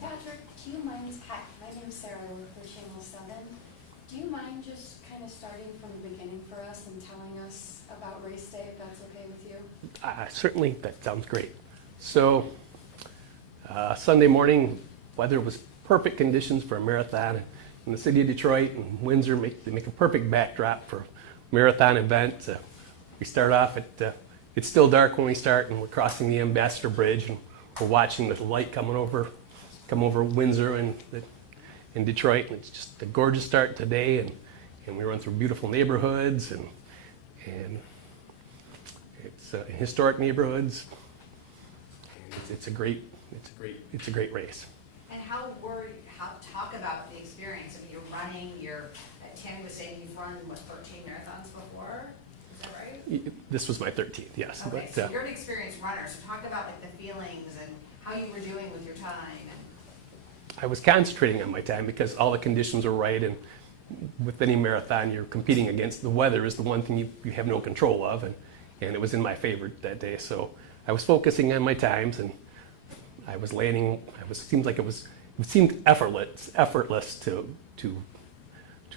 Patrick, do you mind, my name's Sarah, I work for Channel 7. Do you mind just kind of starting from the beginning for us and telling us about race day, if that's okay with you? Certainly, that sounds great. So, Sunday morning, weather was perfect conditions for a marathon in the city of Detroit, and Windsor they make a perfect backdrop for a marathon event. We start off at, it's still dark when we start, and we're crossing the Ambassador Bridge, and we're watching the light come over Windsor and in Detroit, and it's just a gorgeous start today, and we run through beautiful neighborhoods, and it's historic neighborhoods. And it's a great race. And talk about the experience. I mean, you're running. Tammy was saying you've run 13 marathons before. Is that right? This was my 13th, yes. Okay, But, so you're an experienced runner. So talk about like the feelings and how you were doing with your time. I was concentrating on my time because all the conditions were right, and with any marathon you're competing against, the weather is the one thing you have no control of, and it was in my favor that day. So I was focusing on my times, and I was landing. It seemed effortless to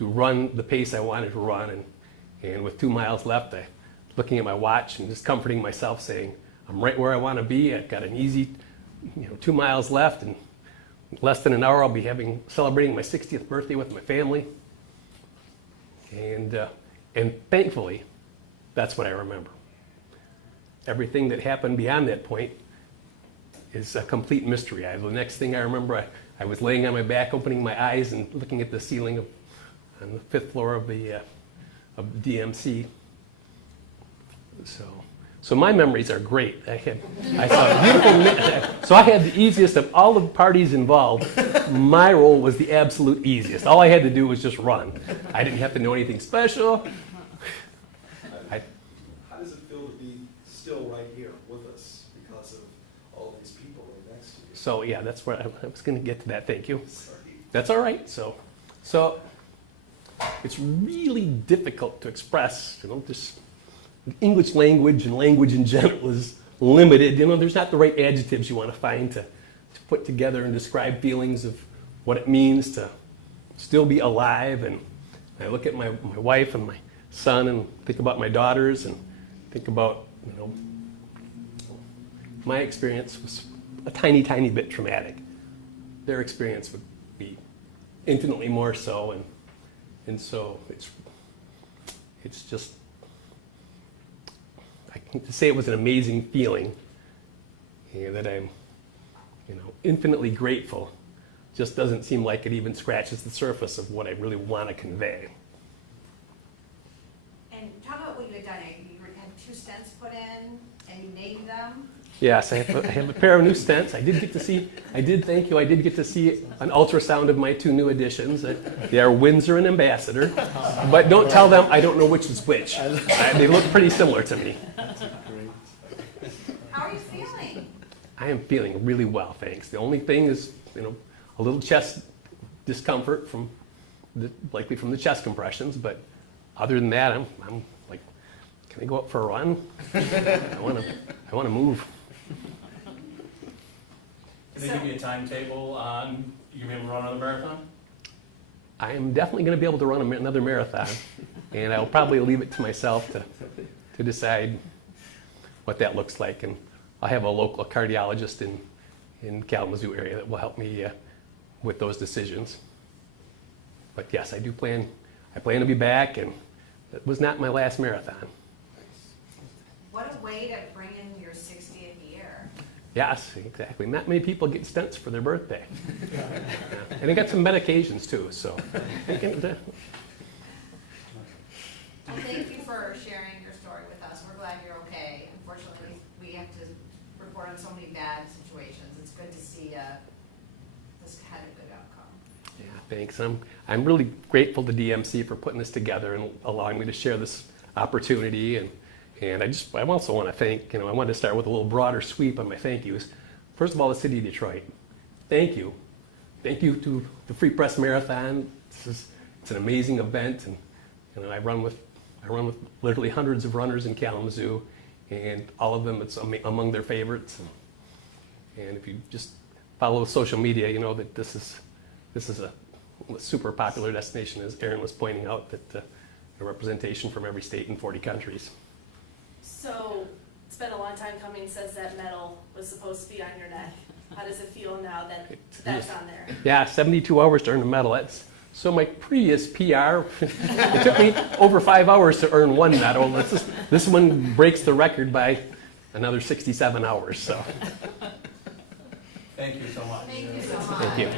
run the pace I wanted to run, and with 2 miles left, I looking at my watch and just comforting myself, saying I'm right where I want to be. I've got an easy 2 miles left, and less than an hour I'll be celebrating my 60th birthday with my family, and thankfully that's what I remember. Everything that happened beyond that point is a complete mystery. The next thing I remember, I was laying on my back, opening my eyes and looking at the ceiling on the 5th floor of the DMC. So my memories are great. I saw beautiful. So I had the easiest of all the parties involved. My role was the absolute easiest. All I had to do was just run. I didn't have to know anything special. How does it feel to be still right here with us because of all these people right next to you? So yeah, that's where I was going to get to that. Thank you. Sorry. That's all right. So it's really difficult to express. Just English language and language in general is limited. There's not the right adjectives you want to find to put together and describe feelings of what it means to still be alive. And I look at my wife and my son and think about my daughters and think about, my experience was a tiny, tiny bit traumatic. Their experience would be infinitely more so, and so it's just, to say it was an amazing feeling, that I'm, infinitely grateful, just doesn't seem like it even scratches the surface of what I really want to convey. And talk about what you had done. You had 2 stents put in, and you named them. Yes, I have a pair of new stents. I did get to see an ultrasound of my 2 new additions. They are Windsor and Ambassador, but don't tell them I don't know which is which. They look pretty similar to me. How are you feeling? I am feeling really well, thanks. The only thing is, a little chest discomfort likely from the chest compressions, but other than that, I'm like, can I go up for a run? I want to move. Can they give you a timetable on you're going to be able to run another marathon? I am definitely going to be able to run another marathon, and I'll probably leave it to myself to decide what that looks like. And I'll have a local cardiologist in Kalamazoo area that will help me with those decisions. But yes, I plan to be back, and it was not my last marathon. What a way to bring in your 60th year. Yes, exactly. Not many people get stents for their birthday. And they got some medications too, so. Well, thank you for sharing your story with us. We're glad you're okay. Unfortunately, we have to report on so many bad situations. It's good to see this had a good outcome. Yeah, thanks. I'm really grateful to DMC for putting this together and allowing me to share this opportunity. And I also want to thank, I wanted to start with a little broader sweep on my thank yous. First of all, the city of Detroit. Thank you. Thank you to the Free Press Marathon. It's an amazing event, and I run with literally hundreds of runners in Kalamazoo, and all of them, it's among their favorites. And if you just follow social media, you know that this is a super popular destination, as Erin was pointing out, that a representation from every state in 40 countries. So it's been a long time coming since that medal was supposed to be on your neck. How does it feel now that that's on there? Yeah, 72 hours to earn a medal. So my previous PR, it took me over 5 hours to earn one medal. This one breaks the record by another 67 hours. So Thank you so much. Thank you so much. thank you.